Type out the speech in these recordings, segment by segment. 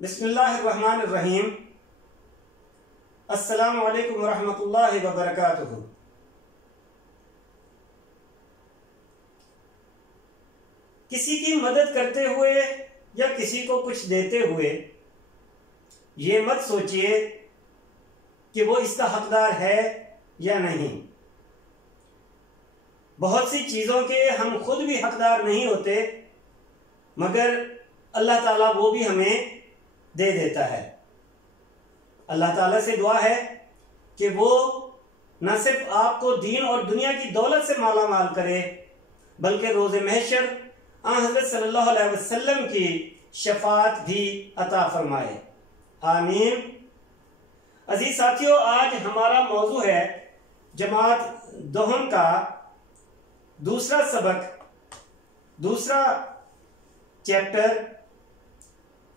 बिस्मिल्लाहिर्रहमानिर्रहीम। अस्सलामु अलैकुम वरहमतुल्लाहि वबरकातुहू। किसी की मदद करते हुए या किसी को कुछ देते हुए ये मत सोचिए कि वो इसका हकदार है या नहीं। बहुत सी चीजों के हम खुद भी हकदार नहीं होते, मगर अल्लाह ताला वो भी हमें दे देता है। अल्लाह ताला से दुआ है कि वो न सिर्फ आपको दीन और दुनिया की दौलत से माला माल करे, बल्कि रोज़े महशर हज़रत सल्लल्लाहु अलैहि वसल्लम की शफात भी अता फरमाए। आमीन। अजीज साथियों, आज हमारा मौजू है जमात दोहम का दूसरा सबक, दूसरा चैप्टर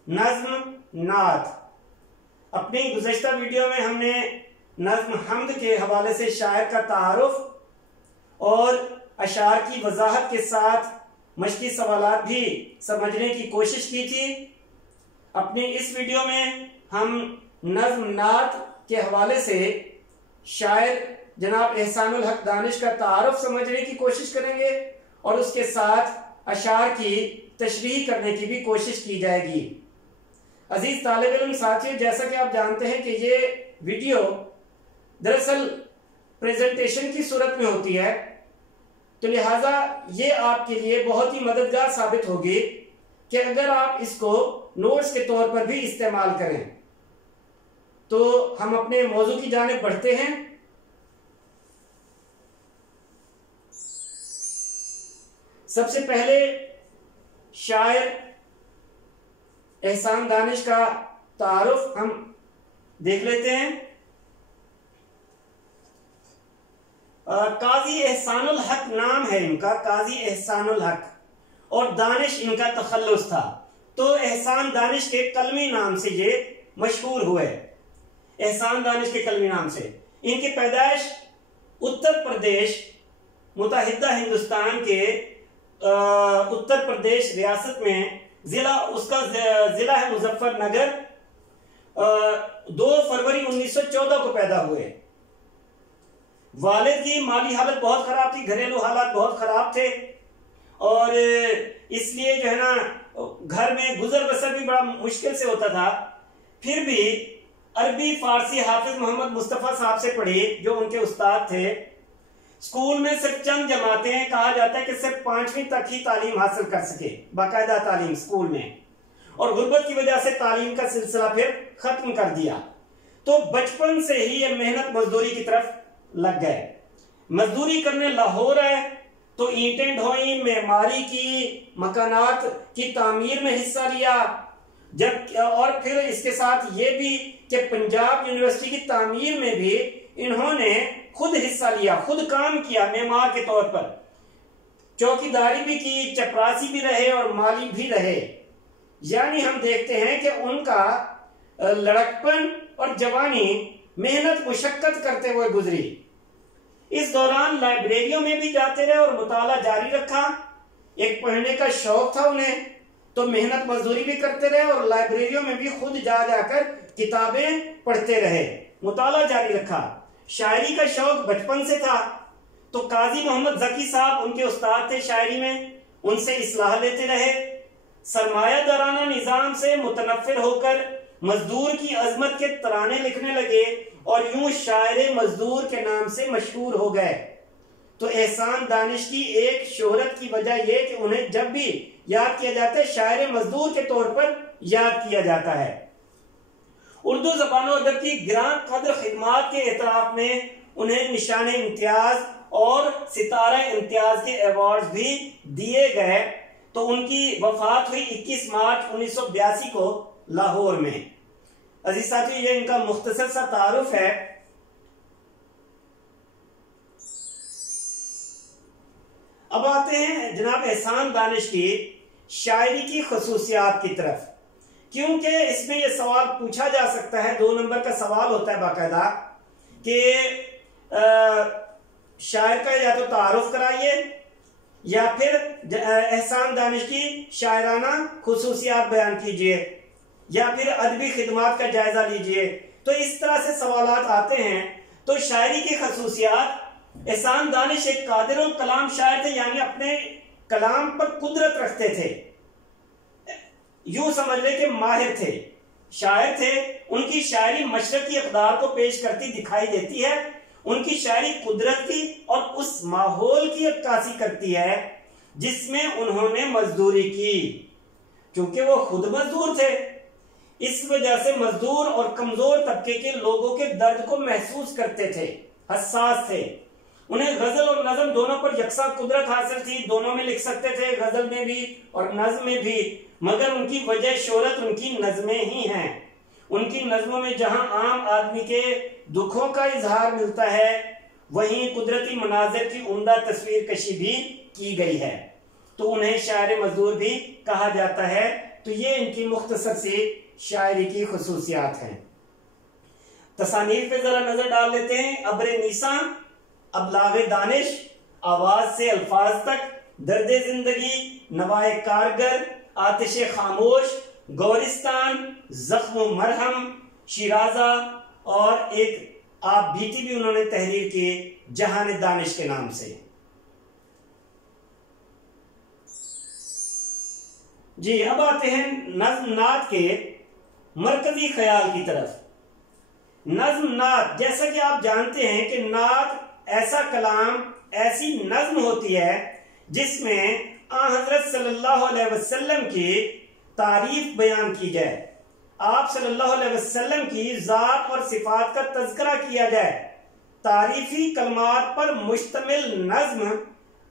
नज़्म नात। अपनी गुज़श्ता वीडियो में हमने नज़्म हम्द के हवाले से शायर का तारुफ और अशार की वजाहत के साथ मशकी सवालात भी समझने की कोशिश की थी। अपनी इस वीडियो में हम नज़्म नात के हवाले से शायर जनाब एहसानुल हक दानिश का तारुफ समझने की कोशिश करेंगे और उसके साथ अशार की तशरीह करने की भी कोशिश की जाएगी। अजीज तालिब इल्म साथियों, जैसा कि आप जानते हैं कि ये वीडियो दरअसल प्रेजेंटेशन की सूरत में होती है, तो लिहाजा ये आपके लिए बहुत ही मददगार साबित होगी कि अगर आप इसको नोट्स के तौर पर भी इस्तेमाल करें। तो हम अपने मौजू की जानिब बढ़ते हैं। सबसे पहले शायर एहसान दानिश का तारुफ हम देख लेते हैं। काजी एहसानुल हक नाम है इनका, काजी एहसानुल हक, और दानिश इनका तखल्लुस था, तो एहसान दानिश के कलमी नाम से ये मशहूर हुए। एहसान दानिश के कलमी नाम से इनकी पैदाइश उत्तर प्रदेश, मुत्तहिदा हिंदुस्तान के उत्तर प्रदेश रियासत में जिला है मुजफ्फरनगर। 2 फरवरी 1914 को पैदा हुए। वालिद की माली हालत बहुत खराब थी, घरेलू हालात बहुत खराब थे, और इसलिए जो है ना घर में गुजर बसर भी बड़ा मुश्किल से होता था। फिर भी अरबी फारसी हाफिज मोहम्मद मुस्तफा साहब से पढ़ी, जो उनके उस्ताद थे। स्कूल में सिर्फ चंद जमातें, कहा जाता है कि सिर्फ 5वीं तक ही तालीम हासिल कर सके, बाकायदा तालीम स्कूल में, और गुर्बत की वजह से तालीम का सिलसिला फिर खत्म कर दिया। तो बचपन से ही ये मेहनत मजदूरी की तरफ लग गए। मजदूरी करने लाहौर है तो ईंटें ढोई, मेमारी की, मकानात की तामीर में हिस्सा लिया, जब और फिर इसके साथ ये भी कि पंजाब यूनिवर्सिटी की तामीर में भी इन्होंने खुद हिस्सा लिया, खुद काम किया मेमार के तौर पर। चौकीदारी भी की, चपरासी भी रहे और माली भी रहे। यानी हम देखते हैं कि उनका लड़कपन और जवानी मेहनत मुशक्कत करते हुए गुजरी। इस दौरान लाइब्रेरियों में भी जाते रहे और मुताला जारी रखा। एक पढ़ने का शौक था उन्हें, तो मेहनत मजदूरी भी करते रहे और लाइब्रेरियों में भी खुद जा जाकर किताबें पढ़ते रहे, मुताला जारी रखा। शायरी का शौक बचपन से था, तो काजी मोहम्मद जकी साहब उनके उस्ताद थे शायरी में, उनसे इस्लाह लेते रहे। सरमायादाराना निजाम से मुतनफिर होकर मजदूर की अजमत के तराने लिखने लगे और यूं शायर मजदूर के नाम से मशहूर हो गए। तो एहसान दानिश की एक शोहरत की वजह यह कि उन्हें जब भी याद किया जाता है शायर मजदूर के तौर पर याद किया जाता है। उर्दू ज़बान अदब की गिरां कदर खिदमात के एतराफ में उन्हें निशान इम्तियाज और सितारा इम्तियाज के अवार्ड भी दिए गए। तो उनकी वफात हुई 21 मार्च 1982 को लाहौर में। अजीज साथियों, ये इनका मुख्तसर सा तारुफ है। अब आते हैं जनाब एहसान दानिश की शायरी की खसूसियात की तरफ, क्योंकि इसमें यह सवाल पूछा जा सकता है, 2 नंबर का सवाल होता है बाकायदा, कि शायर का या तो तारुफ कराइए या फिर एहसान दानिश की शायराना खुसूसियात बयान कीजिए। या फिर अदबी खिदमात का जायजा लीजिए। तो इस तरह से सवालात आते हैं। तो शायरी की खसूसियात, एहसान दानिश एक कादिर और कलाम शायर थे, यानी अपने कलाम पर कुदरत रखते थे, यूं समझ ले कि माहिर थे, शायर थे। उनकी शायरी मशरकी इक़दार को पेश करती दिखाई देती है। उनकी शायरी कुदरत की और उस माहौल की अक्कासी करती है जिसमें उन्होंने मजदूरी की, क्योंकि वो खुद मजदूर थे। इस वजह से मजदूर और कमजोर तबके के लोगों के दर्द को महसूस करते थे, हसास थे। उन्हें गजल और नज्म दोनों पर यकसा कुदरत हासिल थी, दोनों में लिख सकते थे, गजल में भी और नज्म में भी। मगर उनकी वजह शोहरत उनकी नज्में ही हैं। उनकी नज्मों में जहां आम आदमी के दुखों का इजहार मिलता है, वहीं कुदरती मनाजिर की उम्दा तस्वीर कशी भी की गई है। तो उन्हें शायर मजदूर भी कहा जाता है। तो ये इनकी मुख्तसर सी शायरी की खुसूसियात हैं। तसानीफ पे जरा नजर डाल लेते हैं। अब्रे नीसा, अबलागे दानिश, आवाज से अल्फाज तक, दर्दे जिंदगी, नवाए कारगर, आतिशे खामोश, गोरिस्तान, जख्म मरहम, शिराजा, और एक आप बीती भी उन्होंने तहरीर की जहान दानिश के नाम से। जी, अब आते हैं नज्म नात के मरकजी ख्याल की तरफ। नज्म नात, जैसा कि आप जानते हैं कि नात ऐसा कलाम, ऐसी नज्म होती है जिसमें हजरत सल्लल्लाहु अलैहि वसल्लम की तारीफ बयान की जाए, आप सल्लल्लाहु अलैहि वसल्लम की जात और सिफात का तज़किरा किया जाए। तारीफी कलमात पर मुश्तमिल नज्म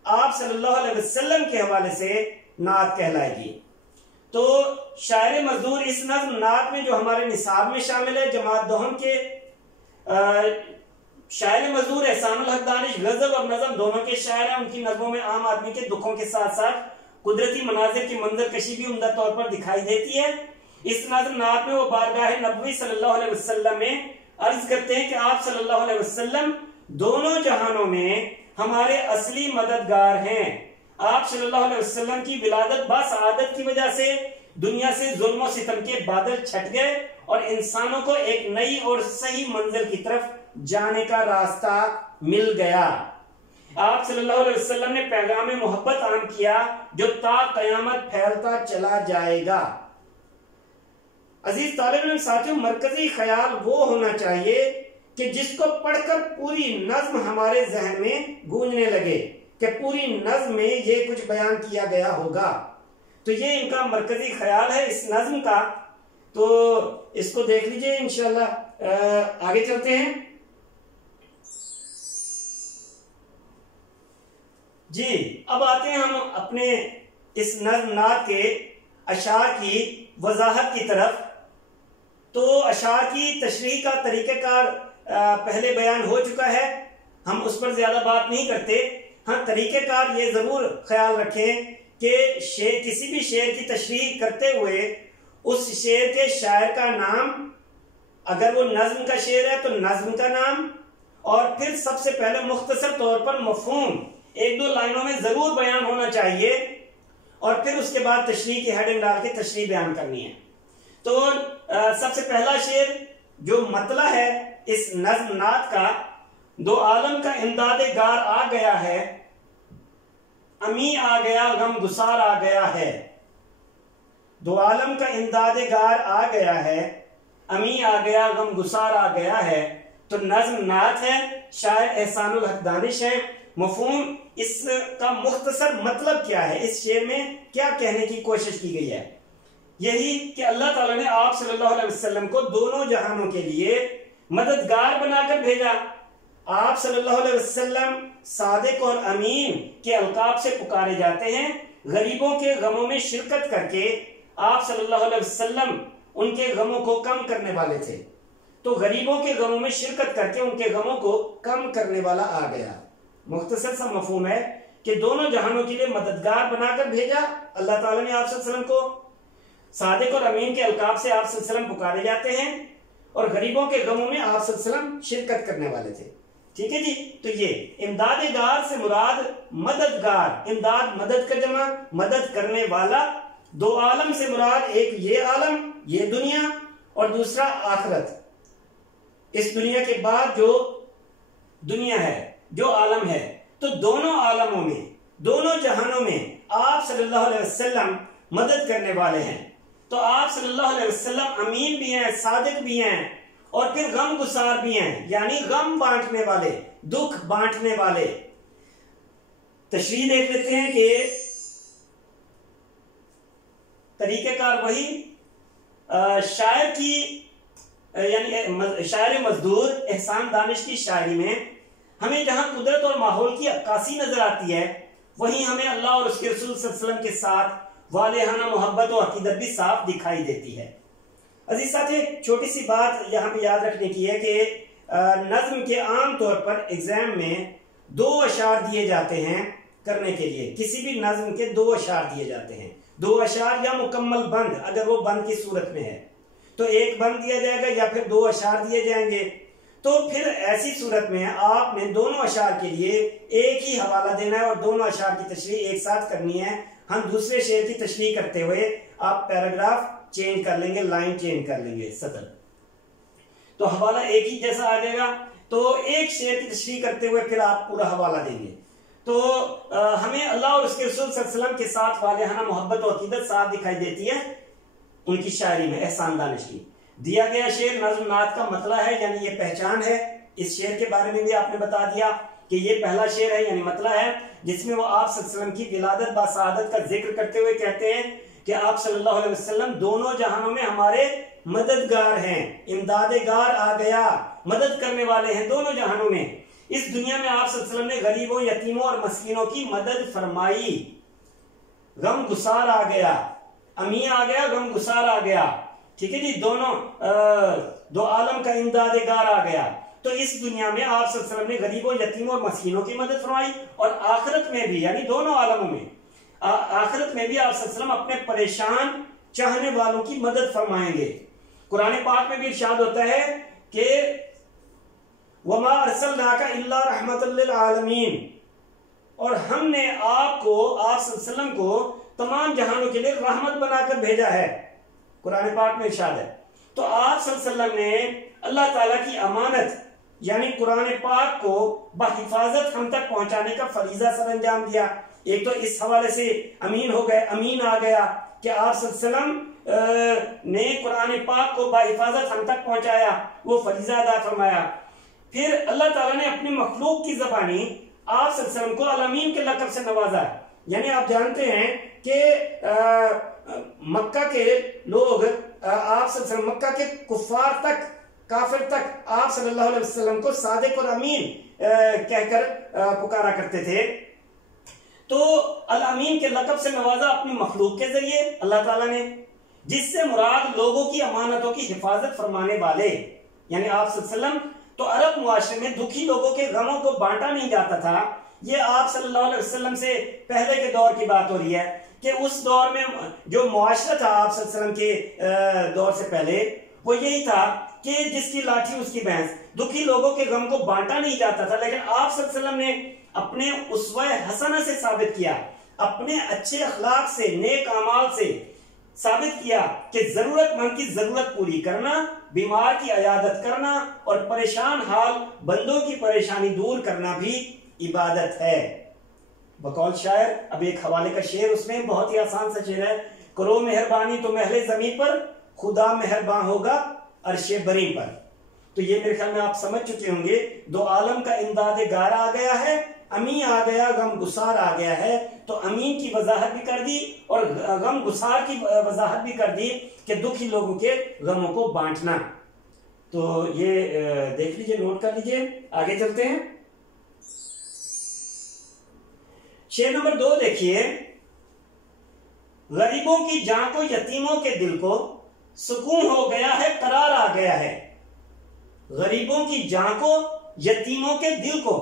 आप सल्लल्लाहु अलैहि वसल्लम के हवाले से नात कहलाएगी। तो शायर मजदूर इस नज्म नात में जो हमारे निसाब में शामिल है, जमात दोहम के शायर मजदूर एहसानुल हक दानिश गजल और नज्म दोनों के शायर हैं। उनकी नज्मों में आम आदमी के दुखों के साथ साथ कुदरती मनाजिर की मंजर कशी भी उम्दा तौर पर दिखाई देती है। इस नज्म नात में वो बारगाह नबवी सल्लल्लाहु अलैहि वसल्लम में अर्ज करते हैं कि आप सल्लल्लाहु अलैहि वसल्लम दोनों जहानों में हमारे असली मददगार हैं। आप सल्लल्लाहु अलैहि वसल्लम की विलादत बासआदत की वजह से दुनिया से जुल्म और सितम के बादल छट गए और इंसानों को एक नई और सही मंजिल की तरफ जाने का रास्ता मिल गया। आप सल्लल्लाहु अलैहि वसल्लम ने पैगाम मोहब्बत आम किया जो ता कयामत फैलता चला जाएगा। अजीज तालिब इल्म साथियों, मरकजी ख्याल वो होना चाहिए कि जिसको पढ़कर पूरी नज्म हमारे जहन में गूंजने लगे कि पूरी नज्म में ये कुछ बयान किया गया होगा। तो ये इनका मरकजी ख्याल है इस नज्म का। तो इसको देख लीजिए इंशाल्लाह। आगे चलते हैं जी। अब आते हैं हम अपने इस नज्म नात के अशार की वजाहत की तरफ। तो अशार की तशरीह का तरीक़ेकार पहले बयान हो चुका है, हम उस पर ज्यादा बात नहीं करते। हाँ, तरीक़ेकार ये जरूर ख्याल रखें कि किसी भी शेर की तशरीह करते हुए उस शेर के शायर का नाम, अगर वो नज्म का शेर है तो नज्म का नाम, और फिर सबसे पहले मुख्तसर तौर पर मफहूम एक दो लाइनों में जरूर बयान होना चाहिए, और फिर उसके बाद तशरीह की हेडिंग डाल के तशरीह बयान करनी है। तो सबसे पहला शेर जो मतला है इस नज्म नात का, दो आलम का इमदादे गार आ गया है, अमी आ गया गम गुसार आ गया है। दो आलम का इमदादे गार आ गया है, अमी आ गया गम गुसार आ गया है। तो नज्म नात है, शायर एहसानुल हक दानिश है। मफहूम इसका मुख्तसर मतलब क्या है, इस शेर में क्या कहने की कोशिश की गई है, यही कि अल्लाह ताला ने आप सल्लल्लाहु अलैहि वसल्लम को दोनों जहानों के लिए मददगार बनाकर भेजा। आप सल्लल्लाहु अलैहि वसल्लम सादिक और अमीन के अलकाब से पुकारे जाते हैं। गरीबों के गमों में शिरकत करके आप सल्लल्लाहु अलैहि वसल्लम उनके गमों को कम करने वाले थे। तो गरीबों के गमों में शिरकत करके उनके गमों को कम करने वाला आ गया। मुख्तसर सा मफहूम है कि दोनों जहानों के लिए मददगार बनाकर भेजा अल्लाह ताला ने आप सल्लल्लाहु अलैहि वसल्लम को। सादिक और अमीन के अलकाब से आप सल्लल्लाहु अलैहि वसल्लम पुकारे जाते हैं और गरीबों के गमों में आप सल्लल्लाहु अलैहि वसल्लम शिरकत करने वाले थे। ठीक है जी। तो ये इमदादेगार से मुराद मददगार, इमदाद मदद का जमा, मदद करने वाला। दो आलम से मुराद एक ये आलम ये दुनिया, और दूसरा आखिरत, इस दुनिया के बाद जो दुनिया है, जो आलम है। तो दोनों आलमों में, दोनों जहानों में आप सल्लल्लाहु अलैहि वसल्लम मदद करने वाले हैं। तो आप सल्लल्लाहु अलैहि वसल्लम अमीन भी हैं, सादिक भी हैं, और फिर गम गुसार भी हैं, यानी गम बांटने वाले, दुख बांटने वाले। तशरीह देख लेते हैं कि तरीकेकार वही शायर की, यानी शायर मजदूर एहसान दानिश की शायरी में हमें जहां कुदरत और माहौल की अक्कासी नजर आती है, वहीं हमें अल्लाह और उसके रसूल सल्लल्लाहु अलैहि वसल्लम के साथ वालेहाना मोहब्बत और अकीदत भी साफ दिखाई देती है। अजीज साथी, एक छोटी सी बात यहाँ पे याद रखने की है कि नज्म के आम तौर पर एग्जाम में 2 अशार दिए जाते हैं करने के लिए। किसी भी नज्म के 2 अशार दिए जाते हैं, 2 अशार या मुकम्मल बंद, अगर वो बंद की सूरत में है तो एक बंद दिया जाएगा या फिर 2 अशार दिए जाएंगे। तो फिर ऐसी सूरत में आपने दोनों अशार के लिए एक ही हवाला देना है और दोनों अशार की तशरीह एक साथ करनी है। हम दूसरे शेर की तशरीह करते हुए आप पैराग्राफ चेंज कर लेंगे, लाइन चेंज कर लेंगे, सतर, तो हवाला एक ही जैसा आ जाएगा। तो एक शेर की तशरीह करते हुए फिर आप पूरा हवाला देंगे। तो हमें अल्लाह और उसके रसूल सल्लल्लाहु अलैहि वसल्लम के साथ वालेहाना मोहब्बत और अकीदत साफ दिखाई देती है उनकी शायरी में, एहसान दानिश की। दिया गया शेर नज्म नात का मतला है, यानी ये पहचान है। इस शेर के बारे में भी आपने बता दिया कि ये पहला शेर है, यानी मतला है, जिसमें वो आप सल्लल्लाहु अलैहि वसल्लम की विलादत बासआदत का जिक्र करते हुए कहते हैं कि आप सल्लल्लाहु अलैहि वसल्लम दोनों जहानों में हमारे मददगार हैं, इमदादेगार आ गया, मदद करने वाले हैं दोनों जहानों में। इस दुनिया में आप सल्लल्लाहु अलैहि वसल्लम ने गरीबों, यतीमों और मस्कीनों की मदद फरमाई। गम गुसार आ गया, अमी आ गया, गम गुसार आ गया, ठीक है जी, दोनों दो आलम का इमदादेगार आ गया। तो इस दुनिया में आप सल्लल्लाहु अलैहि वसल्लम ने गरीबों, यतीमों और मस्कीनों की मदद फरमाई, और आखिरत में भी, यानी दोनों आलमों में, आखिरत में भी आप सल्लल्लाहु अलैहि वसल्लम अपने परेशान चाहने वालों की मदद फरमाएंगे। कुरान पाक में भी इरशाद होता है कि वमा अरसलनाका इल्ला रहमतल लिल आलमीन, और हमने आपको, आप सल्लल्लाहु अलैहि वसल्लम को तमाम जहानों के लिए रहमत बनाकर भेजा है, कुरान पाक में इरशाद है। तो आप सल्लल्लाहु अलैहि वसल्लम ने अल्लाह ताला की अमानत यानी कुरान पाक को बहिफाजत हम तक पहुंचाने का फरीजा सर अंजाम दिया। एक तो इस हवाले से अमीन हो गए, अमीन आ गया कि आप सल्लल्लाहु अलैहि वसल्लम ने कुरान पाक को बहिफाजत हम तक पहुंचाया, वो फरीजा अदा फरमाया। फिर अल्लाह ताला ने अपनी मखलूक की जबानी आप सल्लल्लाहु अलैहि वसल्लम को अल-अमीन के लक़ब से नवाजा। यानी आप जानते हैं कि मक्का के लोग आप सल्लल्लाहु अलैहि वसल्लम, मक्का के कुफ्फार तक, काफिर तक आप सल्लल्लाहु अलैहि वसल्लम को सादिक और अमीन कहकर पुकारा करते थे। तो अल-अमीन के लक़ब से नवाजा अपनी मखलूक के जरिए अल्लाह ताला ने, जिससे मुराद लोगों की अमानतों की हिफाजत फरमाने वाले, यानी आप सल्लल्लाहु अलैहि वसल्लम। तो अरब मुआशरे में दुखी लोगों के गमों को बांटा नहीं जाता था। ये आप सल्लल्लाहु अलैहि वसल्लम से पहले के दौर की बात हो रही है कि उस दौर में जो मुआशरा था आप सल्लल्लाहु अलैहि वसल्लम के दौर से पहले, वो यही था कि जिसकी लाठी उसकी भैंस, दुखी लोगों के गम को बांटा नहीं जाता था। लेकिन आप सल्लल्लाहु अलैहि वसल्लम ने अपने उसवा हसना से साबित किया, अपने अच्छे अखलाक से, नेक अमाल से साबित किया कि जरूरतमंद की जरूरत पूरी करना, बीमार की अयादत करना और परेशान हाल बंदों की परेशानी दूर करना भी इबादत है। बकौल शायर, अब एक हवाले का शेर, उसमें बहुत ही आसान सा शेर है, करो मेहरबानी तो महले जमीन पर, खुदा मेहरबान होगा अर्शे बरी पर। तो ये मेरे ख्याल में आप समझ चुके होंगे, दो आलम का इमदाद गार आ गया है, अमी आ गया, गम गुसार आ गया है। तो अमीन की वजाहत भी कर दी और गम गुसार की वजाहत भी कर दी कि दुखी लोगों के गमों को बांटना। तो ये देख लीजिए, नोट कर लीजिए, आगे चलते हैं। शेर नंबर 2 देखिए, गरीबों की जान को, यतीमों के दिल को सुकून हो गया है, करार आ गया है। गरीबों की जान को, यतीमों के दिल को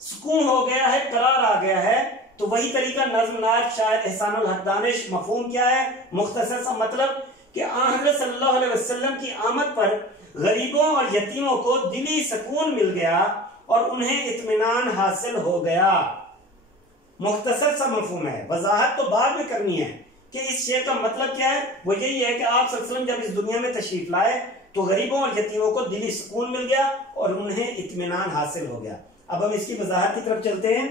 सुकून हो गया है, करार आ गया है। तो वही तरीका नज़्म नात शायर एहसानुल हक दानिश। मफहूम क्या है? मुख्तसर सा मतलब कि हज़रत सल्लल्लाहु अलैहि वसल्लम की आमद पर गरीबों और यतीमों को दिली सुकून मिल गया और उन्हें इत्मीनान हासिल हो गया। मुख्तसर सा मफहूम है, वजाहत तो बाद में करनी है कि इस शेर का मतलब क्या है? वो यही है कि आप सल्लल्लाहु अलैहि वसल्लम जब इस दुनिया में तशरीफ लाए तो गरीबों और यतीमों को दिली सुकून मिल गया और उन्हें इत्मीनान हासिल हो गया। अब हम इसकी वजाहत की तरफ चलते हैं।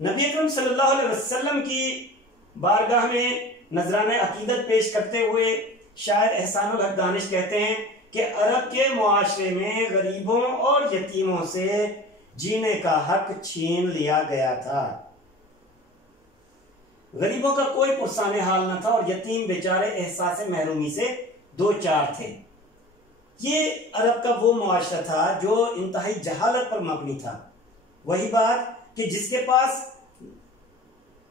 नबी अकरम सल्लल्लाहु अलैहि वसल्लम की बारगाह में नजराने अकीदत पेश करते हुए शायर एहसानुल हक दानिश कहते हैं कि अरब के मुआशरे में गरीबों और यतीमों से जीने का हक छीन लिया गया था। गरीबों का कोई पुरसाने हाल न था और यतीम बेचारे एहसास महरूमी से दो चार थे। ये अरब का वो मुआशरा था जो इंतहाई जहालत पर मबनी था। वही बात कि जिसके पास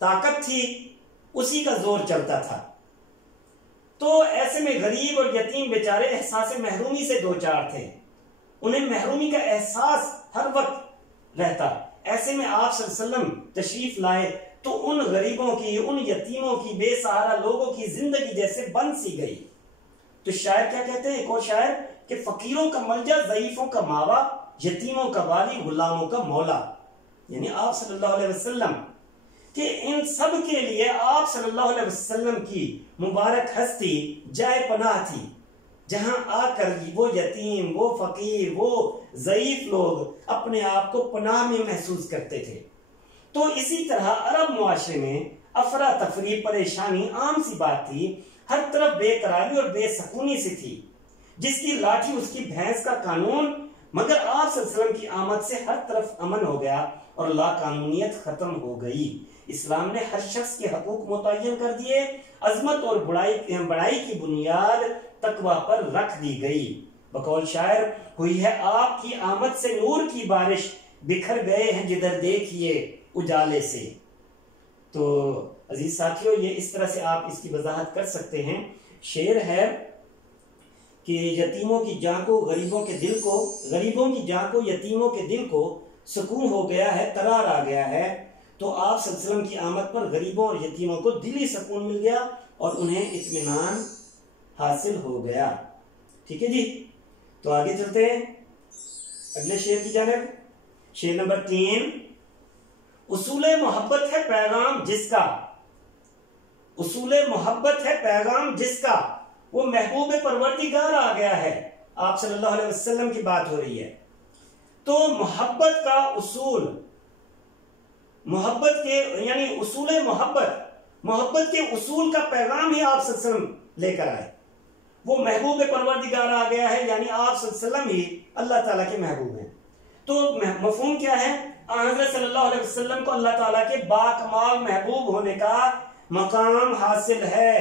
ताकत थी उसी का जोर चलता था। तो ऐसे में गरीब और यतीम बेचारे एहसास महरूमी से दो चार थे, उन्हें महरूमी का एहसास हर वक्त रहता। ऐसे में आप सल्लल्लाहु अलैहि वसल्लम तशरीफ लाए तो उन गरीबों की, उन यतीमों की, बेसहारा लोगों की जिंदगी जैसे बन सी गई। तो शायर क्या कहते हैं, एक और शायर, कि फकीरों का मलजा, ज़ईफों का मावा, यतीमों का वाली, गुलामों का मौला। यानी आप सल्लल्लाहु अलैहि वसल्लम कि इन सब के लिए आप सल्लल्लाहु अलैहि वसल्लम की मुबारक हस्ती जाए पनाह थी, जहां आकर वो यतीम, वो फकीर, वो ज़ईफ लोग अपने आप को पनाह में महसूस करते थे। तो इसी तरह अरब मुआशरे में अफरा तफरी, परेशानी आम सी बात थी। हर तरफ बेकरारी और बेसकूनी सी थी। जिसकी लाठी उसकी भैंस का कानून। मगर आप सल्लल्लाहु अलैहि वसल्लम की आमद से हर तरफ अमन हो गया और लाकानूनियत खत्म हो गई। इस्लाम ने हर शख्स के हकूक मुतय्यन कर दिए। अजमत और बड़ाई की बुनियाद तकवा पर रख दी गई। बकौल शायर, हुई है आपकी आमद से नूर की बारिश, बिखर गए हैं जिधर देखिए उजाले से। तो अजीज साथियों, ये इस तरह से आप इसकी वजाहत कर सकते हैं। शेर है कि यतीमों की जान को, गरीबों के दिल को, गरीबों की जान को, यतीमों के दिल को सुकून हो गया है, करार आ गया है। तो आप सल्लल्लाहु अलैहि वसल्लम की आमद पर गरीबों और यतीमों को दिली सुकून मिल गया और उन्हें इत्मीनान हासिल हो गया। ठीक है जी, तो आगे चलते हैं अगले शेर की जानिब। शेर नंबर 3, उसूले मोहब्बत है पैगाम जिसका, उसूले मोहब्बत है पैगाम जिसका, वो महबूब परवरदिगार आ गया है। आप सल्लल्लाहु अलैहि वसल्लम की बात हो रही है। तो मोहब्बत का उसूल, मोहब्बत के यानी उसूले मोहब्बत, मोहब्बत के उसूल का पैगाम ही आप सल्लल्लाहु अलैहि वसल्लम लेकर आए। वो महबूब परवरदिगार आ गया है, यानी आप सल्लल्लाहु अलैहि वसल्लम ही अल्लाह ताला के महबूब हैं। तो मफहूम क्या है, हज़रत सल्लल्लाहु अलैहि वसल्लम को अल्लाह ताला के बाकमाल महबूब होने का मकाम हासिल है।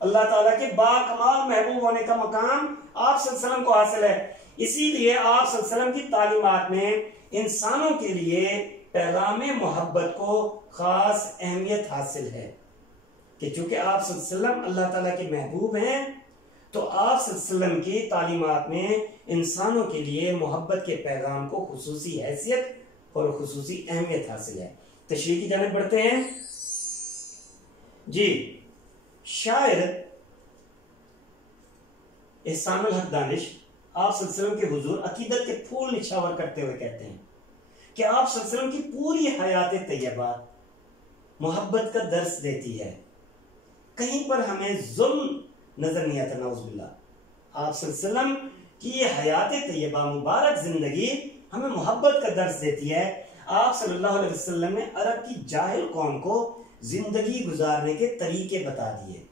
अल्लाह ताला के बाकमाल महबूब होने का मकाम आप सल्लल्लाहु अलैहि वसल्लम को हासिल है। इसीलिए आप सल्लल्लाहु अलैहि वसल्लम की तालीमात में इंसानों के लिए पैगाम मोहब्बत को खास अहमियत हासिल है कि चूंकि आप सल्लल्लाहु अलैहि वसल्लम अल्लाह ताला के महबूब हैं, तो आप सल्लल्लाहु अलैहि वसल्लम की तालीमात में इंसानों के लिए मोहब्बत के पैगाम को खुसूसी हैसियत और खुसूसी अहमियत हासिल है। तशरीह की जानिब बढ़ते हैं जी। शायर एहसानुल हक दानिश आप सल्लल्लाहु अलैहि वसल्लम के हुजूर अकीदत के फूल निछावर करते हुए कहते हैं कि आप सल्लल्लाहु अलैहि वसल्लम की पूरी हयात तैयबा मोहब्बत का दर्स देती है। कहीं पर हमें जुल्म नजर नहीं आता, नाउज़ुबिल्लाह। आप सल्लल्लाहु अलैहि वसल्लम की हयात तैयबा मुबारक जिंदगी हमें मोहब्बत का दर्स देती है। आप सल्लल्लाहु अलैहि वसल्लम ने अरब की जाहिल कौम को जिंदगी गुजारने के तरीके बता दिए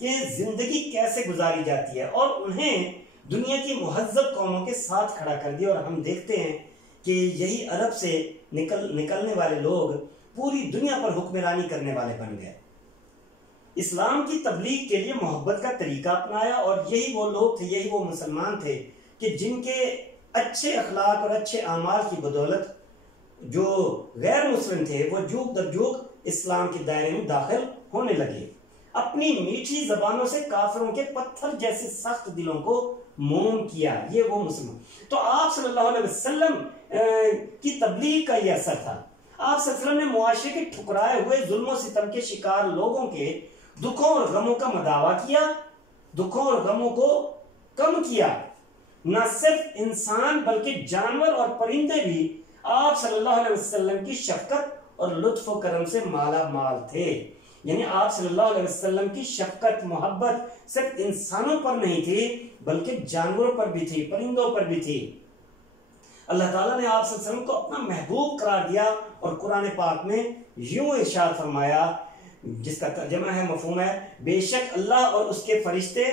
कि जिंदगी कैसे गुजारी जाती है और उन्हें दुनिया की मुहज्जब कौमों के साथ खड़ा कर दिया। और हम देखते हैं कि यही अरब से निकलने वाले लोग पूरी दुनिया पर हुक्मरानी करने वाले बन गए। इस्लाम की तबलीग के लिए मोहब्बत का तरीका अपनाया और यही वो लोग थे, यही वो मुसलमान थे कि जिनके अच्छे अखलाक और अच्छे आमाल की बदौलत जो गैर मुस्लिम थे वो जुग दर जुग इस्लाम के दायरे में दाखिल होने लगे। अपनी मीठी जबानों से काफिरों के पत्थर जैसे सख्त दिलों को मोम किया, ये वो मुसलमान। तो आप सल्लल्लाहु अलैहि वसल्लम की तबलीग का यह असर था। आप सल्लल्लाहु अलैहि वसल्लम ने मुआशरे के ठुकराए हुए जुल्म सितम के शिकार लोगों के दुखों और गमों का मदावा किया, दुखों और गमों को कम किया। न सिर्फ इंसान बल्कि जानवर और परिंदे भी आप सल्लल्लाहु अलैहि वसल्लम की शफकत और लुत्फ व करम से माला माल थे। यानी आप सल्लल्लाहु अलैहि वसल्लम की शफकत मोहब्बत सिर्फ इंसानों पर नहीं थी बल्कि जानवरों पर भी थी, परिंदों पर भी थी। अल्लाह ताला ने आप सल्लल्लाहु अलैहि वसल्लम को अपना महबूब करार दिया और कुरान पाक में यूं इरशाद फरमाया, जिसका तर्जुमा है, मफहूम है, बेशक अल्लाह और उसके फरिश्ते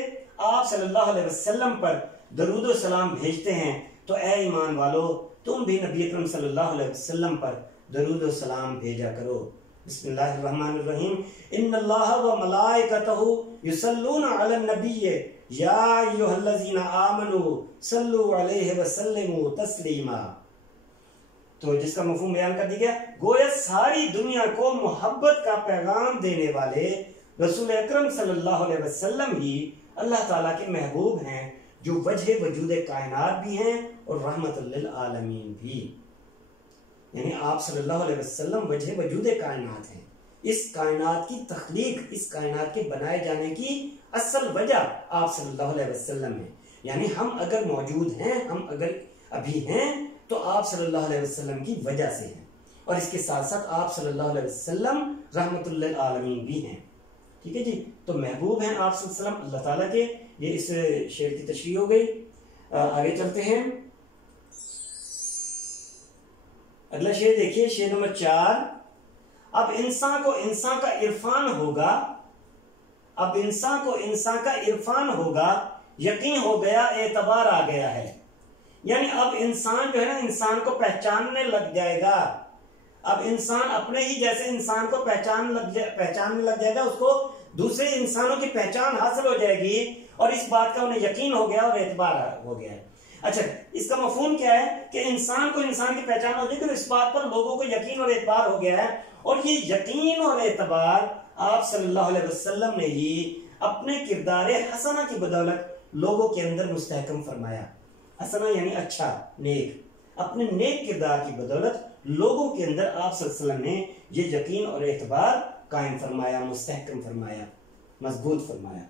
आप सल्लल्लाहु अलैहि वसल्लम पर दरूद व सलाम भेजते हैं, तो ए ईमान वालो तुम भी नबी अकरम सल्लल्लाहु अलैहि वसल्लम पर दरूद व सलाम भेजा करो। बिस्मिल्लाहिर्रहमानिर्रहीम। इन्नल्लाह व मलाइकतहु युसल्लूना अलन नबिय्य या अय्युहल्लज़ीना आमनू सल्लु अलैहि व सल्लिमू तस्लीमा। तो जिसका मफहूम बयान कर दिया गया, गोया सारी दुनिया को मोहब्बत का पैगाम देने वाले रसूल अकरम सल्लल्लाहु अलैहि वसल्लम ही अल्लाह ताला के महबूब हैं, जो वजह वजूद कायनात भी हैं और रहमतुल लिल आलमीन भी। यानी आप सल्लल्लाहु अलैहि वसल्लम वजह वजूद कायनात हैं। इस कायनात की तख्लीक, इस कायनात के बनाए जाने की असल वजह आप सल्लल्लाहु अलैहि वसल्लम है। यानी हम अगर मौजूद हैं, हम अगर अभी हैं, तो आप सल्लल्लाहु अलैहि वसल्लम की वजह से हैं। और इसके साथ साथ आप सल्लल्लाहु अलैहि वसल्लम रहमतुल लिल आलमीन भी हैं। ठीक है जी। तो महबूब हैं आप सल्लल्लाहु अलैहि वसल्लम अल्लाह ताला के। ये इस शेर की तशरीह हो गई। आगे चलते हैं। अगला शेर देखिए, शेर नंबर 4। अब इंसान को इंसान का इरफान होगा, अब इंसान को इंसान का इरफान होगा, यकीन हो गया, एतबार आ गया है। यानी अब इंसान जो है ना, इंसान को पहचानने लग जाएगा। अब इंसान अपने ही जैसे इंसान को पहचानने लग जाएगा, उसको दूसरे इंसानों की पहचान हासिल हो जाएगी और इस बात का उन्हें यकीन हो गया और एतबार हो गया है। अच्छा, इसका मफहूम क्या है कि इंसान को इंसान की पहचान हो जाएगी, तो इस बात पर लोगों को यकीन और एतबार हो गया है। और ये यकीन और एतबार आप सल्लल्लाहु अलैहि वसल्लम ने ही अपने किरदार हसना की बदौलत लोगों के अंदर मुस्तहकम फरमाया। हसना यानी अच्छा, नेक। अपने नेक किरदार की बदौलत लोगों के अंदर आप सल्लल्लाहु अलैहि वसल्लम ने ये यकीन और एतबार कायम फरमाया, मुस्तहकम फरमाया, मजबूत फरमाया।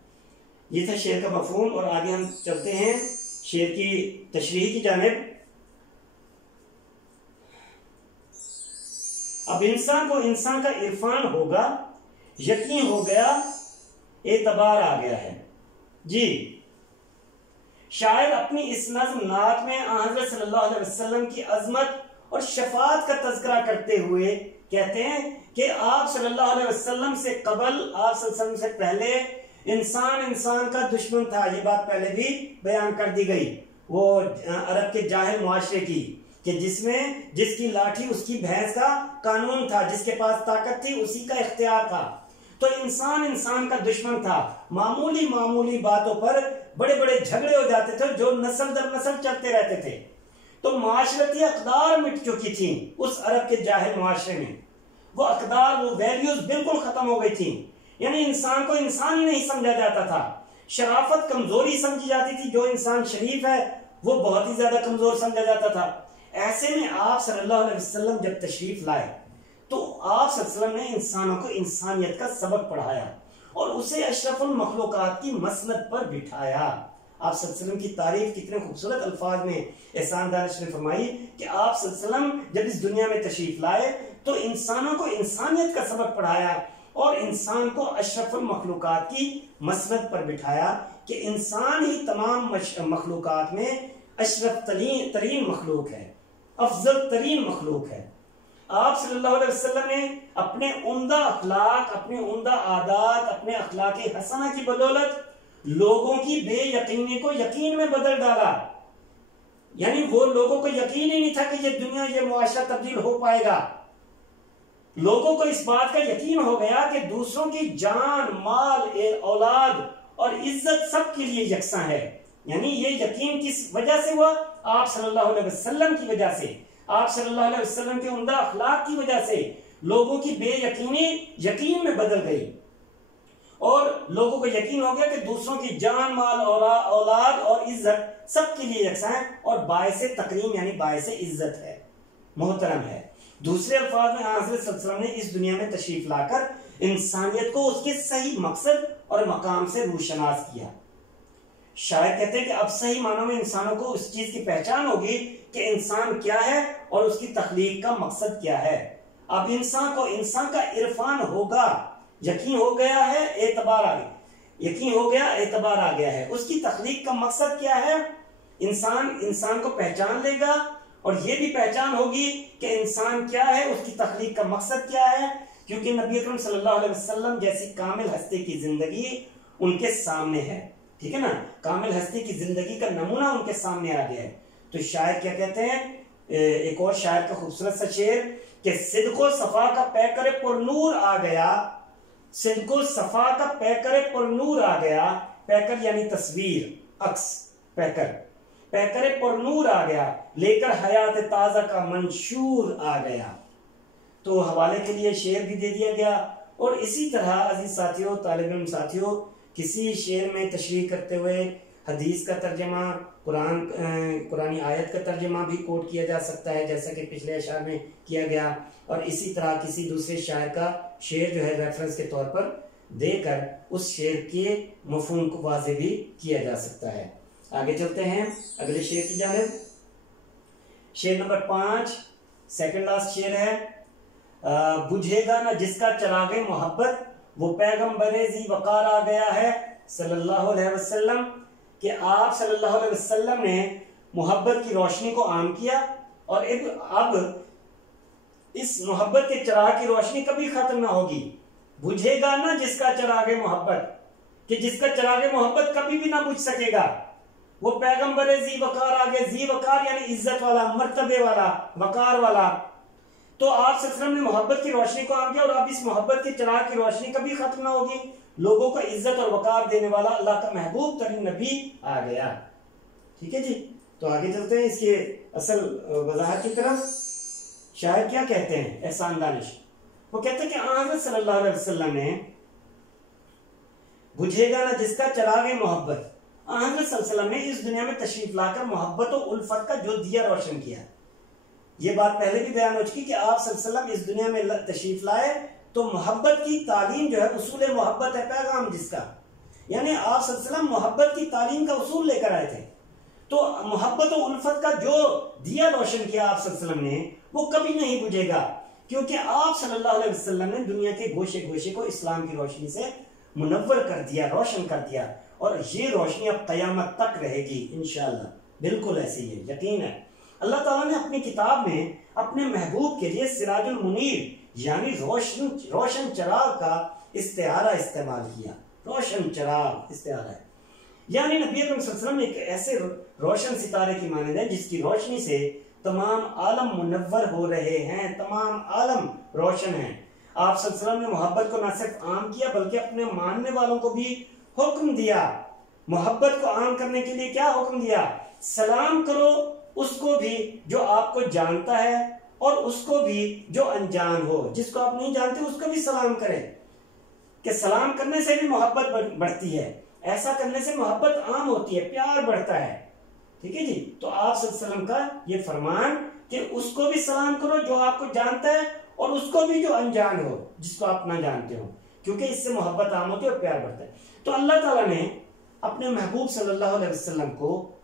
ये था शेर का मफहूम। और आगे हम चलते हैं शेर की तशरीह की जानिब। अब इंसान को इंसान का इरफान होगा, यकीन हो गया, एतबार आ गया है जी। शायद अपनी इस नज़्म नात में हज़रत सल्लल्लाहु अलैहि वसल्लम की अजमत और शफाअत का तज़किरा करते हुए कहते हैं कि आप सल्लल्लाहु अलैहि वसल्लम से कबल, आप सल्लल्लाहु अलैहि वसल्लम से पहले इंसान इंसान का दुश्मन था। ये बात पहले भी बयान कर दी गई, वो अरब के जाहिल मुआशरे की, कि जिसमें जिसकी लाठी उसकी भैंस का कानून था, जिसके पास ताकत थी उसी का इख्तियार था। तो इंसान इंसान का दुश्मन था। मामूली मामूली बातों पर बड़े बड़े झगड़े हो जाते थे जो नस्ल दर नस्ल चलते रहते थे। तो माशरती अकदार मिट चुकी थी उस अरब के जाहिल मुआशरे में। वो अकदार, वो वैल्यूज बिल्कुल खत्म हो गई थी। यानी इंसान को इंसान ही नहीं समझा जाता था। शराफत कमजोरी समझी जाती थी। जो इंसान शरीफ है वो बहुत ही ज्यादा कमजोर समझा जाता था। ऐसे में आप सल्लल्लाहु अलैहि वसल्लम जब तशरीफ लाए तो आप सल्लल्लाहु अलैहि वसल्लम ने इंसानों को इंसानियत का सबक पढ़ाया और उसे अशरफुल मखलूकात की मसनद पर बिठाया। आप सल्लल्लाहु अलैहि वसल्लम की तारीफ कितने खूबसूरत अल्फाज में एहसान दानिश ने फरमाई कि आप सल्लल्लाहु अलैहि वसल्लम जब इस दुनिया में तशरीफ लाए तो इंसानों को इंसानियत का सबक पढ़ाया और इंसान को अशरफुल मखलूकात की मसनद पर बिठाया कि इंसान ही तमाम मखलूकात में अशरफ तरीन मखलूक है, अफजल तरीन मखलूक है। आप सल्लल्लाहु अलैहि वसल्लम ने अपने उम्दा अखलाक, अपने उम्दा आदात, अपने अखलाक हसना की बदौलत लोगों की बेयकीनी को यकीन में बदल डाला। यानी वो लोगों को यकीन ही नहीं था कि ये दुनिया, ये मुआशरा तब्दील हो पाएगा। लोगों को इस बात का यकीन हो गया कि दूसरों की जान, माल, औलाद और इज्जत सबके लिए यकसा है। यानी ये यकीन किस वजह से हुआ? आप सल्लल्लाहु अलैहि वसल्लम की वजह से, आप सल्लल्लाहु अलैहि वसल्लम के उम्दा अखलाक की वजह से लोगों की बेयकीनी यकीन में बदल गई और लोगों को यकीन हो गया कि दूसरों की जान, माल, औलाद और इज्जत सबके लिए यकसा है और बायसे तकरीम यानी बायसे इज्जत है, मोहतरम है। दूसरे अल्फाज में हज़रत सल्लल्लाहु अलैहि वसल्लम ने इस दुनिया में तशरीफ लाकर इंसानियत को उसके सही मकसद और मकाम से रूशनास किया। शायद कहते हैं कि अब सही मानों में इंसानों को उस चीज की पहचान होगी कि इंसान क्या है और उसकी तख्लीक का मकसद क्या है। अब इंसान का इरफान होगा, यकीन हो गया है, एतबार आ गया, यकीन हो गया, एतबार आ गया है। उसकी तख्लीक का मकसद क्या है? इंसान को पहचान लेगा और ये भी पहचान होगी कि इंसान क्या है, उसकी तख्लीक का मकसद क्या है। क्योंकि नबी अकरम सल्लल्लाहु अलैहि वसल्लम जैसी कामिल हस्ती की जिंदगी उनके सामने है, ठीक है ना, कामिल हस्ती की जिंदगी का नमूना उनके सामने आ गया है। तो शायर क्या कहते हैं, एक और शायर का खूबसूरत सा शेर कि सिद्को सफा का पैकर पुरनूर आ गया, सिद्को सफा का पैकर पुरनूर आ गया, पैकर यानी तस्वीर, अक्स, पैकर पुरनूर आ गया, लेकर हयात ताजा का मंशूर आ गया। तो हवाले के लिए शेर भी दे दिया गया। और इसी तरह अजीज साथियों, तालिब इल्म साथियों, किसी शेर में तशरीह करते हुए हदीस का तर्जमा, कुरानी आयत का तर्जमा भी कोट किया जा सकता है, जैसा कि पिछले अशार में किया गया। और इसी तरह किसी दूसरे शायर का शेर जो है रेफरेंस के तौर पर देकर उस शेर के मफहूम को वाज़ेह भी किया जा सकता है। आगे चलते हैं अगले शेर की जानिब। शेर नंबर 5, सेकंड लास्ट शेर है। बुझेगा ना जिसका चरागे मोहब्बत, वो पैगंबरे ज़ी वकार आ गया है सल्लल्लाहु अलैहि वसल्लम, कि आप सल्लल्लाहु अलैहि वसल्लम ने मोहब्बत की रोशनी को आम किया और अब इस मोहब्बत के चिराग की रोशनी कभी खत्म ना होगी। बुझेगा ना जिसका चिरागे मोहब्बत, कि जिसका चिरागे मोहब्बत कभी भी ना बुझ सकेगा, वो पैगंबर ज़ी वकार आ गए। ज़ी वकार यानी इज्जत वाला, मर्तबे वाला, वकार वाला। तो आप सल्लल्लाहु अलैहि वसल्लम ने मोहब्बत की रोशनी को आम किया और अब इस मोहब्बत की चिराग की रोशनी कभी खत्म ना होगी। लोगों को इज्जत और वकार देने वाला अल्लाह का महबूब तरीन नबी आ गया। ठीक है जी, तो आगे चलते हैं इसके असल वजाहत की तरफ। शायर क्या कहते हैं, एहसान दानिश, वो कहते हैं कि हज़रत सल्लल्लाहु अलैहि वसल्लम ने बुझेगा ना जिसका चरागे मोहब्बत, हज़रत सल्लल्लाहु अलैहि वसल्लम ने इस दुनिया में तशरीफ लाकर मोहब्बत और उल्फत का जो दिया रोशन किया। ये बात पहले भी बयान हो चुकी कि आप सल्लल्लाहु अलैहि वसल्लम इस दुनिया में तशरीफ लाए तो मोहब्बत की तालीम जो है, उसूल मोहब्बत है पैगाम जिसका, यानी आप सल्लल्लाहु अलैहि वसल्लम मोहब्बत की तालीम का उसूल लेकर आए थे। तो मोहब्बत और उल्फत का जो दिया रोशन किया आप सल्लल्लाहु अलैहि वसल्लम ने, वो कभी नहीं बुझेगा, क्योंकि आप सल्लल्लाहु अलैहि वसल्लम ने दुनिया के गोशे गोशे को इस्लाम की रोशनी से मुनव्वर कर दिया, रोशन कर दिया, और ये रोशनी अब क़यामत तक रहेगी इंशाअल्लाह। बिल्कुल ऐसे ही है, यकीन है। अल्लाह ताला ने अपनी किताब में अपने महबूब के लिए सिराजुल मुनीर यानी रोशन चिराग का इस्तेआरा इस्तेमाल किया। रोशन चिराग इस्तेआरा है, यानी नबी अकरम सल्लल्लाहु अलैहि वसल्लम एक ऐसे रोशन सितारे की मानद है जिसकी रोशनी से तमाम आलम मुनव्वर हो रहे हैं, तमाम आलम रोशन हैं। आप सल्लल्लाहु अलैहि वसल्लम ने मोहब्बत को न सिर्फ आम किया बल्कि अपने मानने वालों को भी हुक्म दिया। मोहब्बत को आम करने के लिए क्या हुक्म दिया? सलाम करो उसको भी जो आपको जानता है और उसको भी जो अनजान हो। जिसको आप नहीं जानते उसको भी सलाम करें, कि सलाम करने से भी मोहब्बत बढ़ती है, ऐसा करने से मोहब्बत आम होती है, प्यार बढ़ता है। ठीक है जी, तो आप सल्लल्लाहु अलैहि वसल्लम का ये फरमान कि उसको भी सलाम करो जो आपको जानता है और उसको भी जो अनजान हो, जिसको आप ना जानते हो, क्योंकि इससे मोहब्बत आम होती है और प्यार बढ़ता है। तो अल्लाह ताला ने अपने महबूब सल्लल्लाहु अलैहि वसल्लम को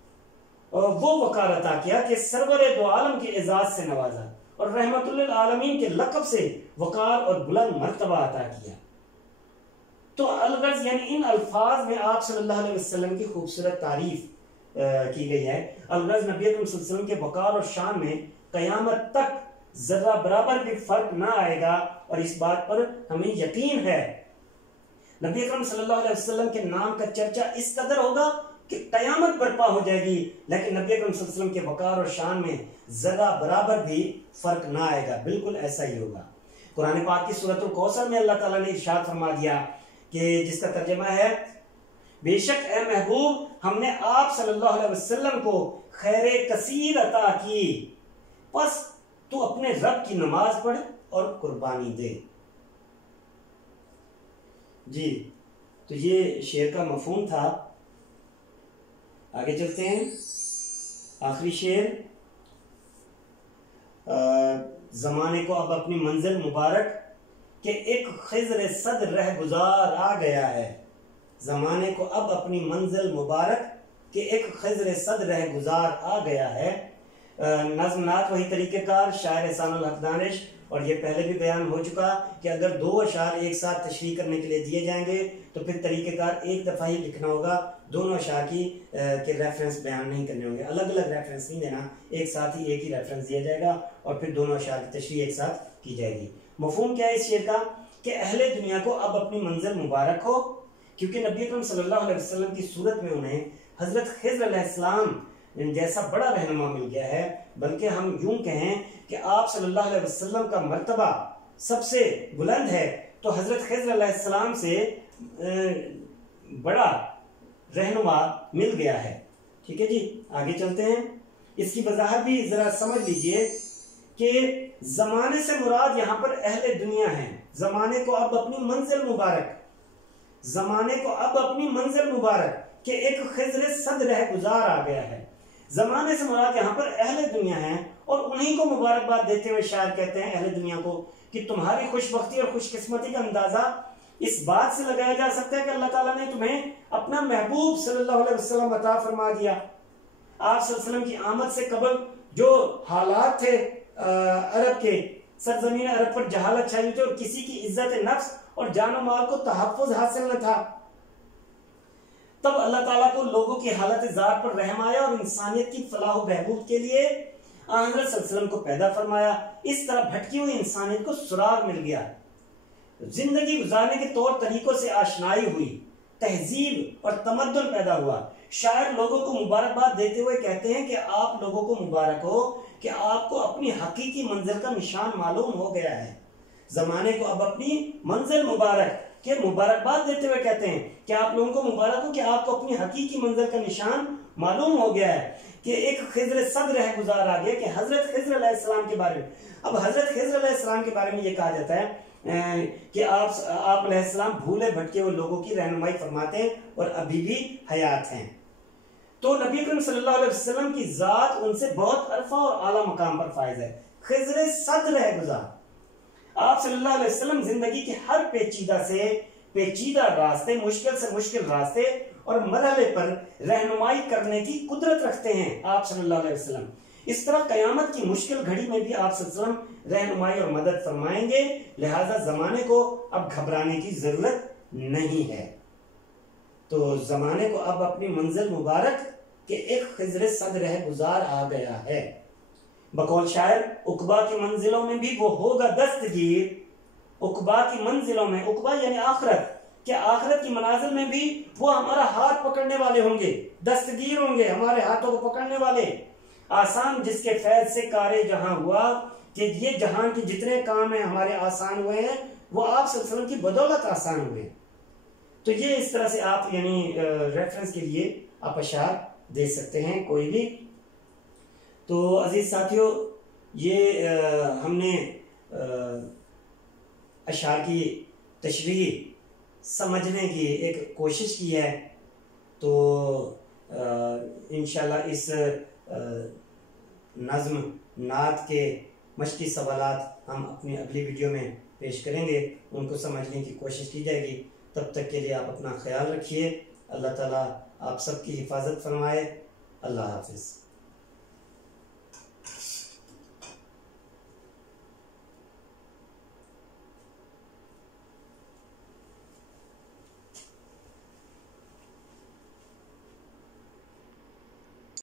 वो वकार अता किया कि सरवरे दो आलम के एजाज से नवाजा और रहमतुल्लिल आलमीन के लक़ब से वकार और बुलंद मर्तबा अता किया। तो अलगर्ज यानी इन अल्फाज में आप सल्लल्लाहु अलैहि वसल्लम की खूबसूरत तारीफ की गई है। अलगर्ज नबी अकरम सल्लल्लाहु अलैहि वसल्लम के वकार और शान में क़यामत तक जर्रा बराबर भी फर्क ना आएगा, और इस बात पर हमें यकीन है। नबी अकरम सल्लल्लाहु अलैहि वसल्लम के नाम का चर्चा इस कदर होगा कि क़यामत बर्पा हो जाएगी, लेकिन नबी अकरम सल्लल्लाहु अलैहि वसल्लम के वकार और शान में जरा बराबर भी फर्क ना आएगा। बिल्कुल ऐसा ही होगा। कुरान पाक की सूरतुल कौसर में अल्लाह ताला ने इरशाद फरमा दिया कि जिसका तर्जुमा है, बेशक ए महबूब हमने आप सल्लल्लाहु अलैहि वसल्लम को खैर कसीर अता की, बस तू अपने रब की नमाज पढ़ और कुर्बानी दे। जी, तो ये शेर का मफहूम था। आगे चलते हैं, आखिरी शेर। जमाने को अब अपनी मंजिल मुबारक के एक खिज़र सद रह गुजार आ गया है। जमाने को अब अपनी मंजिल मुबारक के एक खिज़र सद रह गुजार आ गया है। नज़्म नात वही तरीक़ेकार, शायर एहसानुल हक दानिश और ये पहले भी बयान हो चुका कि अगर 2 अशार एक साथ तशरीह करने के लिए दिए जाएंगे तो फिर तरीक़ेकार एक दफ़ा ही लिखना होगा, दोनों अशार के रेफरेंस बयान नहीं करने होंगे, अलग अलग रेफरेंस नहीं देना, एक साथ ही एक ही रेफरेंस दिया जाएगा और फिर दोनों अशार की तशरीह एक साथ की जाएगी। मफ़हूम क्या है इस शेर का कि अहले दुनिया को अब अपनी मंजिल मुबारक हो, क्योंकि नबी अकरम सल्लल्लाहु अलैहि वसल्लम की सूरत में उन्हें हज़रत खिज़्र अलैहिस्सलाम जैसा बड़ा रहनुमा मिल गया है, बल्कि हम यूं कहें कि आप सल्लल्लाहु अलैहि वसल्लम का मर्तबा सबसे बुलंद है, तो हज़रत खिज़्र अलैहिस्सलाम से बड़ा रहनुमा मिल गया है। ठीक है जी, आगे चलते हैं। इसकी वजाहत भी जरा समझ लीजिए कि जमाने से मुराद यहाँ पर अहले दुनिया है। जमाने को अब अपनी मंजिल मुबारक, जमाने को अब अपनी मंजिल मुबारक कि एक खिज़्र सद रह गुजार आ गया है। जमाने से मुराद यहाँ पर अहले दुनिया है और उन्हीं को मुबारकबाद देते हुए शायर कहते हैं अहले दुनिया को कि तुम्हारी खुशबख्ती और खुशकिस्मती का अंदाजा इस बात से लगाया जा सकता है कि अल्लाह ताला ने तुम्हें अपना महबूब सल्लल्लाहु अलैहि वसल्लम अता फरमा दिया। आप सल्लल्लाहु अलैहि वसल्लम की आमद से कबल जो हालात थे अरब के, सरजमीन अरब पर जहालत छाई थी और किसी की इज्जत नफ्स और जान माल को तहफ़्फ़ुज़ हासिल न था, तब अल्लाह ताला को लोगों की हालत ज़ात पर रहम आया और इंसानियत की फलाह बहबूद के लिए हज़रत सल्लल्लाहु अलैहि वसल्लम को पैदा फरमाया। इस तरह भटकी हुई इंसानियत को सुराग मिल गया, जिंदगी गुजारने के तौर तरीकों से आशनाई हुई, तहजीब और तमद्दुन पैदा हुआ। शायर लोगों को मुबारकबाद देते हुए कहते हैं कि आप लोगों को मुबारक हो कि आपको अपनी हकीकी मंजिल का निशान मालूम हो गया है। जमाने को अब अपनी मंजिल मुबारक के मुबारकबाद देते हुए कहते हैं कि आप लोगों को मुबारक हो कि आपको अपनी हकीकी मंजिल का निशान मालूम हो गया है कि एक खिज़्र सद रह गुजार आ गया कि हजरत खिज़्र अलैहिस्सलाम के बारे में। अब हजरत खिज़्र अलैहिस्सलाम के बारे में ये कहा जाता है कि आप अलैहिस्सलाम भूले भटके हुए लोगों की रहनुमाई फरमाते हैं और अभी भी हयात हैं। तो नबी अकरम सल्लल्लाहु अलैहि वसल्लम की जात उनसे बहुत अरफा और आला मकाम पर फायज है। खिज़्र सद रह गुजार, आप सल्लल्लाहु अलैहि वसल्लम जिंदगी के हर पेचीदा से पेचीदा रास्ते, मुश्किल से मुश्किल रास्ते और मरहले पर रहनुमाई करने की कुदरत रखते हैं आप सल्लल्लाहु अलैहि वसल्लम। इस तरह कयामत की मुश्किल घड़ी में भी आप सल्लल्लाहु अलैहि वसल्लम रहनुमाई और मदद फरमाएंगे, लिहाजा जमाने को अब घबराने की जरूरत नहीं है। तो जमाने को अब अपनी मंजिल मुबारक के एक खिज़्र सद रह गुजार आ गया है। बकौल शायर, उकबा की मंजिलों में भी वो होगा दस्तगीर, उकबा की मंजिलों में, उकबा यानी आखिरत, कि आखिरत की मनाजिल में भी वो हमारा हाथ पकड़ने वाले होंगे, दस्तगीर होंगे, हमारे हाथों को पकड़ने वाले। आसान जिसके फैज से कारे जहां हुआ, कि ये जहां के जितने काम हैं हमारे आसान हुए हैं वो आप सल्लल्लाहु अलैहि वसल्लम की बदौलत आसान हुए। तो ये इस तरह से आप यानी रेफरेंस के लिए आप अशार दे सकते हैं कोई भी। तो अजीज साथियों, ये हमने अशार की तशरीह समझने की एक कोशिश की है। तो इंशाल्लाह इस नज़्म नात के मश्की सवालात हम अपनी अगली वीडियो में पेश करेंगे, उनको समझने की कोशिश की जाएगी। तब तक के लिए आप अपना ख्याल रखिए। अल्लाह ताला आप सबकी हिफाजत फरमाए। अल्लाह हाफिज़।